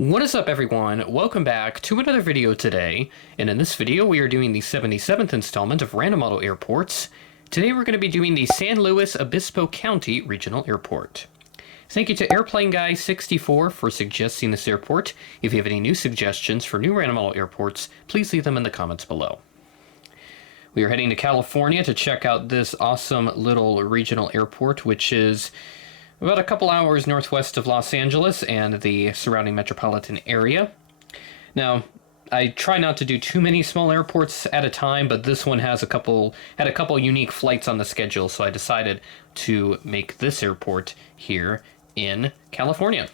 What is up, everyone? Welcome back to another video today, and in this video we are doing the 77th installment of Random Model Airports. Today we're going to be doing the San Luis Obispo County Regional Airport. Thank you to Airplane Guy 64 for suggesting this airport. If you have any new suggestions for new Random Model Airports, please leave them in the comments below. We are heading to California to check out this awesome little regional airport, which is about a couple hours northwest of Los Angeles and the surrounding metropolitan area. Now, I try not to do too many small airports at a time, but this one had a couple unique flights on the schedule, so I decided to make this airport here in California.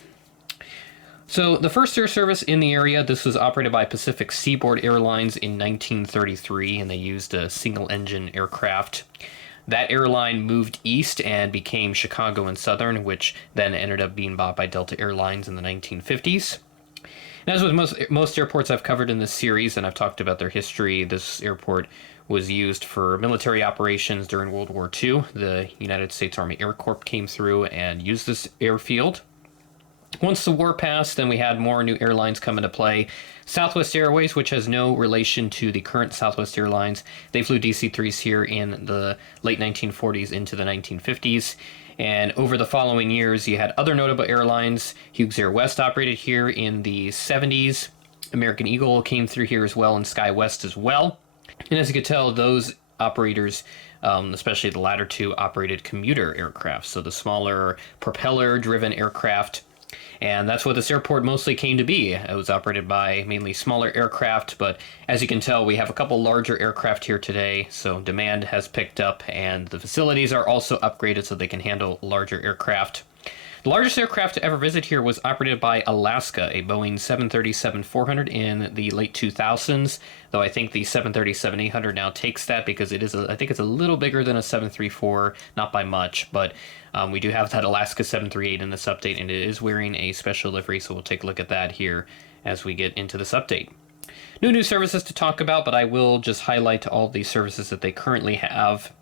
So the first air service in the area, this was operated by Pacific Seaboard Airlines in 1933, and they used a single-engine aircraft. That airline moved east and became Chicago and Southern, which then ended up being bought by Delta Airlines in the 1950s. And as with most airports I've covered in this series, and I've talked about their history, this airport was used for military operations during World War II. The United States Army Air Corps came through and used this airfield. Once the war passed, then we had more new airlines come into play. Southwest Airways, which has no relation to the current Southwest Airlines, they flew DC-3s here in the late 1940s into the 1950s. And over the following years, you had other notable airlines. Hughes Air West operated here in the 70s. American Eagle came through here as well, and SkyWest as well. And as you could tell, those operators, especially the latter two, operated commuter aircraft, so the smaller propeller-driven aircraft. And that's what this airport mostly came to be. It was operated by mainly smaller aircraft, but as you can tell, we have a couple larger aircraft here today, so demand has picked up, and the facilities are also upgraded so they can handle larger aircraft. The largest aircraft to ever visit here was operated by Alaska, a Boeing 737-400 in the late 2000s, though I think the 737-800 now takes that because it is, I think it's a little bigger than a 734, not by much, but we do have that Alaska 738 in this update, and it is wearing a special livery, so we'll take a look at that here as we get into this update. No new services to talk about, but I will just highlight all the services that they currently have.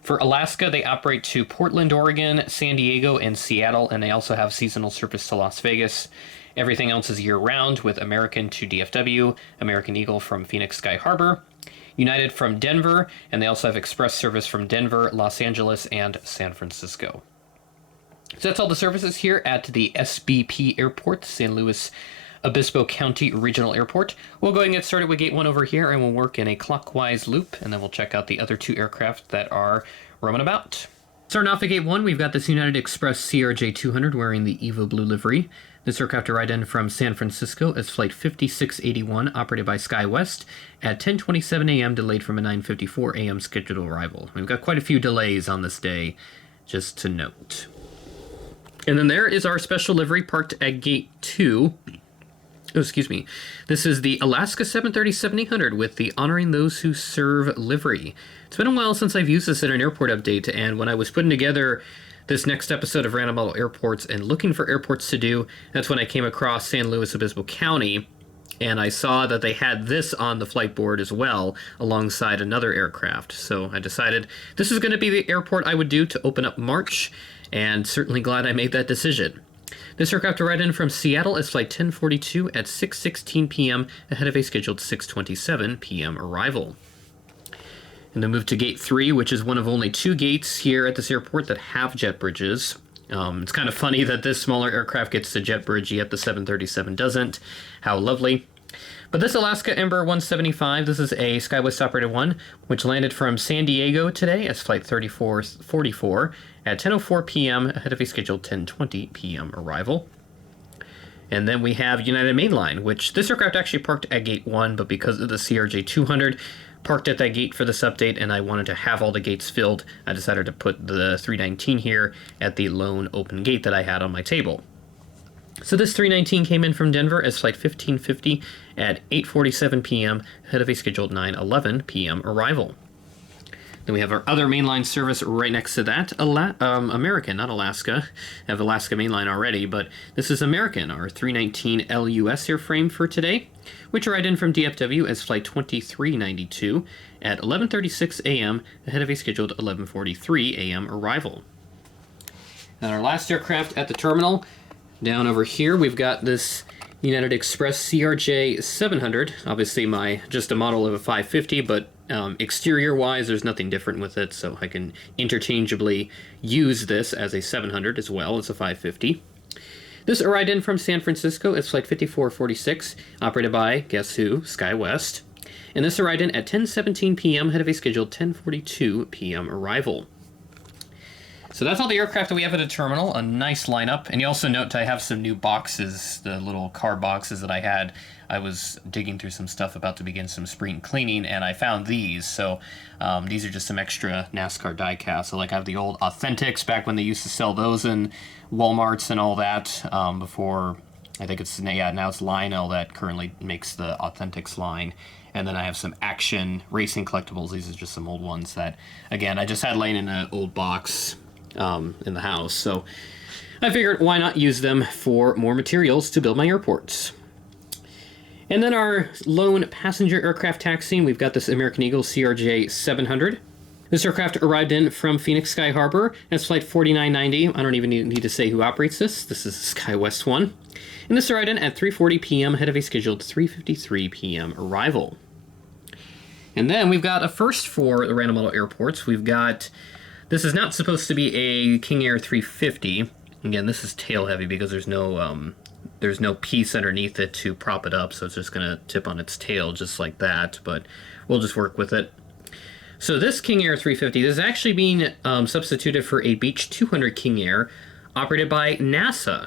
For Alaska, they operate to Portland, Oregon, San Diego, and Seattle, and they also have seasonal service to Las Vegas. Everything else is year-round, with American to DFW, American Eagle from Phoenix Sky Harbor, United from Denver, and they also have express service from Denver, Los Angeles, and San Francisco. So that's all the services here at the SBP Airport, San Luis Obispo County Regional Airport. We'll go ahead and get started with Gate 1 over here, and we'll work in a clockwise loop, and then we'll check out the other two aircraft that are roaming about. Starting off at Gate 1, we've got this United Express CRJ-200 wearing the Evo Blue livery. This aircraft arrived in from San Francisco as Flight 5681, operated by SkyWest, at 10:27 a.m., delayed from a 9:54 a.m. scheduled arrival. We've got quite a few delays on this day, just to note. And then there is our special livery parked at Gate 2. Oh, excuse me. This is the Alaska 737-800 with the Honoring Those Who Serve livery. It's been a while since I've used this in an airport update, and when I was putting together this next episode of Random Model Airports and looking for airports to do, that's when I came across San Luis Obispo County, and I saw that they had this on the flight board as well, alongside another aircraft. So I decided this is going to be the airport I would do to open up March, and certainly glad I made that decision. This aircraft arrived in from Seattle as Flight 1042 at 6:16 p.m. ahead of a scheduled 6:27 p.m. arrival. And then move to Gate 3, which is one of only two gates here at this airport that have jet bridges. It's kind of funny that this smaller aircraft gets the jet bridge, yet the 737 doesn't. How lovely. But this Alaska Embraer 175, this is a SkyWest operated one, which landed from San Diego today as Flight 3444 at 10:04 p.m. ahead of a scheduled 10:20 p.m. arrival. And then we have United Mainline, which this aircraft actually parked at Gate 1, but because of the CRJ-200, parked at that gate for this update, and I wanted to have all the gates filled, I decided to put the 319 here at the lone open gate that I had on my table. So this 319 came in from Denver as Flight 1550 at 8:47 p.m. ahead of a scheduled 9:11 p.m. arrival. Then we have our other mainline service right next to that, American, not Alaska. I have Alaska Mainline already, but this is American, our 319 LUS airframe for today, which arrived in from DFW as Flight 2392 at 11:36 a.m. ahead of a scheduled 11:43 a.m. arrival. And our last aircraft at the terminal, down over here, we've got this United Express CRJ 700, obviously just a model of a 550, but exterior-wise, there's nothing different with it, so I can interchangeably use this as a 700 as well as a 550. This arrived in from San Francisco. It's flight 5446, operated by, guess who, SkyWest. And this arrived in at 10:17 p.m. ahead of a scheduled 10:42 p.m. arrival. So that's all the aircraft that we have at a terminal, a nice lineup. And you also note I have some new boxes, the little car boxes that I had. I was digging through some stuff about to begin some spring cleaning, and I found these. So these are just some extra NASCAR die-casts. So like I have the old Authentics back when they used to sell those in Walmarts and all that before, I think it's, yeah, now it's Lionel that currently makes the Authentics line. And then I have some action racing collectibles. These are just some old ones that, again, I just had laying in an old box in the house. So I figured why not use them for more materials to build my airports. And then our lone passenger aircraft taxiing, we've got this American Eagle CRJ 700. This aircraft arrived in from Phoenix Sky Harbor, and it's flight 4990. I don't even need to say who operates this. This is SkyWest 1. And this arrived in at 3:40 p.m. ahead of a scheduled 3:53 p.m. arrival. And then we've got a first for the random model airports. We've got, this is not supposed to be a King Air 350. Again, this is tail heavy because there's no piece underneath it to prop it up, so it's just going to tip on its tail just like that, but we'll just work with it. So this King Air 350 is actually being substituted for a Beech 200 King Air operated by NASA.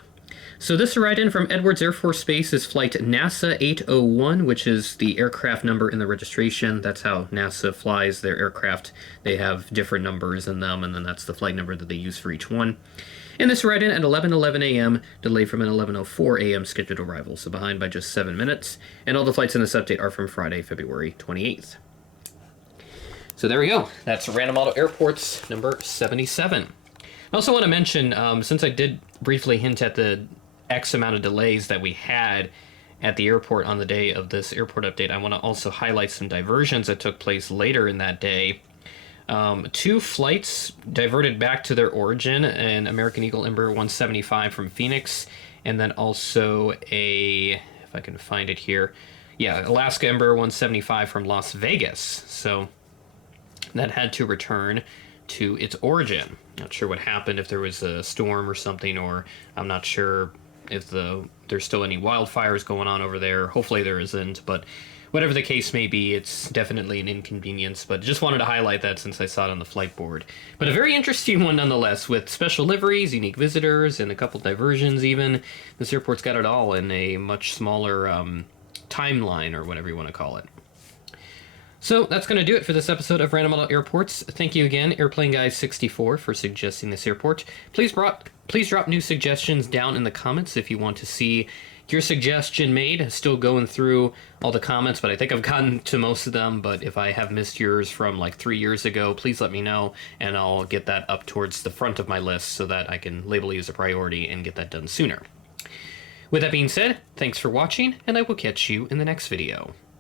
So this arrived in from Edwards Air Force Base is flight NASA 801, which is the aircraft number in the registration. That's how NASA flies their aircraft. They have different numbers in them, and then that's the flight number that they use for each one. And this arrived in at 11:11 a.m., delayed from an 11:04 a.m. scheduled arrival, so behind by just 7 minutes. And all the flights in this update are from Friday, February 28th. So there we go. That's Random Model Airports number 77. I also want to mention, since I did briefly hint at the X amount of delays that we had at the airport on the day of this airport update, I want to also highlight some diversions that took place later in that day. 2 flights diverted back to their origin, an American Eagle Embraer 175 from Phoenix, and then also a, if I can find it here, yeah, Alaska Embraer 175 from Las Vegas. So that had to return to its origin. Not sure what happened, if there was a storm or something, or I'm not sure if there's still any wildfires going on over there. Hopefully there isn't, but whatever the case may be, it's definitely an inconvenience, but just wanted to highlight that since I saw it on the flight board. But a very interesting one nonetheless, with special liveries, unique visitors, and a couple diversions even. This airport's got it all in a much smaller timeline, or whatever you want to call it. So that's going to do it for this episode of Random Model Airports. Thank you again, Airplane Guy 64, for suggesting this airport. Please drop new suggestions down in the comments if you want to see your suggestion made. Still going through all the comments, but I think I've gotten to most of them. But if I have missed yours from like 3 years ago, please let me know, and I'll get that up towards the front of my list so that I can label you as a priority and get that done sooner. With that being said, thanks for watching, and I will catch you in the next video.